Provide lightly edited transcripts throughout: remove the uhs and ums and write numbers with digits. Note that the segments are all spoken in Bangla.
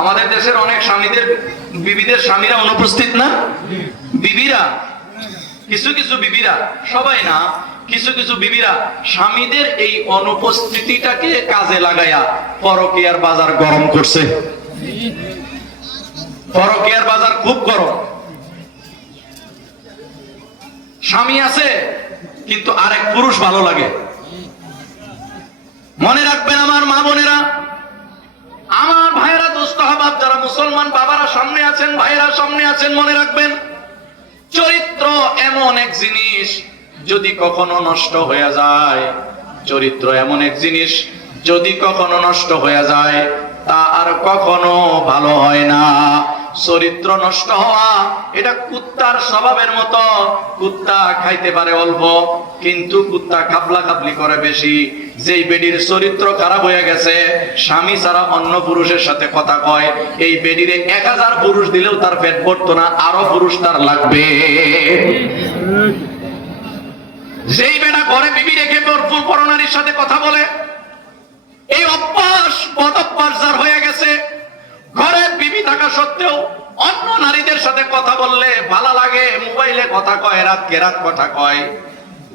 আমাদের দেশের অনেক স্বামীদের বিবিদের স্বামীরা অনুপস্থিত না? বিবিরা, কিছু কিছু বিবিরা, সবাই না, কিছু কিছু বিবিরা স্বামীদের এই অনুপস্থিতিটাকে কাজে লাগাইয়া পরকীয়ার বাজার গরম করছে। পরকীয়ার বাজার খুব গরম। স্বামী আছে কিন্তু আরেক পুরুষ ভালো লাগে। মনে রাখবেন আমার মা বোনেরা, আমার ভাইয়েরা, দোস্ত আহবাব যারা মুসলমান বাবারা সামনে আছেন, ভাইয়েরা সামনে আছেন, মনে রাখবেন চরিত্র এমন এক জিনিস যদি কখনো নষ্ট হয়ে যায়, চরিত্র এমন এক জিনিস যদি কখনো নষ্ট হয়ে যায় তা আর কখনো ভালো হয় না। চরিত্র নষ্ট হওয়া এটা কুত্তার স্বভাবের মতো। কুত্তা খাইতে পারে অল্প, কিন্তু কুত্তা খাবলা খাবলি করে বেশি। যেই বেডির চরিত্র খারাপ হয়ে গেছে, স্বামী ছাড়া অন্য পুরুষের সাথে কথা কয়, এই বেডিরে 1000 পুরুষ দিলেও তার পেট ভরতো না, আরো পুরুষ তার লাগবে। যেই বেটা ঘরে বিবি রেখে পরনারীর সাথে কথা বলে, এই অভ্যাস বদ অভ্যাস যার হয়ে গেছে, ঘরে বিবি থাকা সত্ত্বেও অন্য নারীদের সাথে কথা বললে ভালো লাগে, মোবাইলে কথা কয়, রাতকে রাত কথা কয়,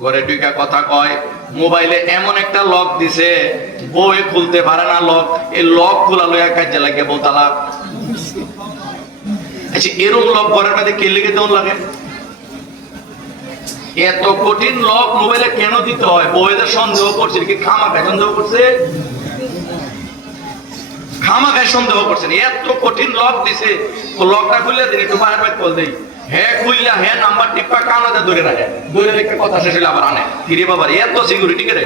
ঘরে ঢুকা কথা কয়, মোবাইলে এমন একটা লক দিছে বউয়ে খুলতে পারে না লক, এই লক খোলা লইয়া কাজে লাগে বউ তালাক। আচ্ছা, এরকম লক ঘরের মধ্যে কে লিখে দেওয়া লাগে? এত কঠিন লক মোবাইলে কেন দিতে হয়? বউয়েদের সন্দেহ করছে কি? খামাখায় সন্দেহ করছে, খামাখায় সন্দেহ করছেন। এত কঠিন লক দিছে, লকটা খুললে দিন একটু বাইরে বাইরে কল দেই, হ্যাঁ খুললা, হ্যাঁ নাম্বার টিপা কানাতে ধরে রাখে, ধরে রেখে কথা শেষ হলে আবার আনে। কিরে বাবার এত সিকিউরিটি কে রে?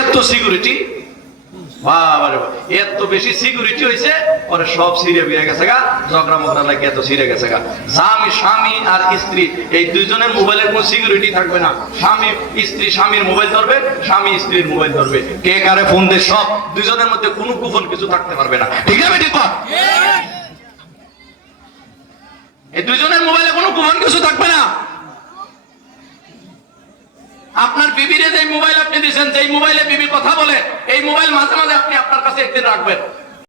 এত সিকিউরিটি, বাবারে এত বেশি সিকিউরিটি হয়েছে, পরে সব সিরিয়া বিয়ে গেছে গা, ঝগড়া মগড়া লাগে এত সিরিয়া গেছে গা। স্বামী আর স্ত্রী এই দুইজনের মোবাইলের কোনো সিকিউরিটি থাকবে না। স্বামী স্ত্রী স্বামীর মোবাইল ধরবে, স্বামী স্ত্রীর মোবাইল ধরবে, কে কারে ফোন দেয় সব, দুইজনের মধ্যে কোনো গোপন কিছু থাকতে পারবে না। ঠিক আছে? ঠিক, এই দুইজনের মোবাইলে কোনো গোপন কিছু থাকবে না। আপনার বিবিরে যে মোবাইল আপনি দিচ্ছেন, যেই মোবাইলে বিবি কথা বলে, এই মোবাইল মাঝে মাঝে আপনি আপনার কাছে একদিন রাখবেন।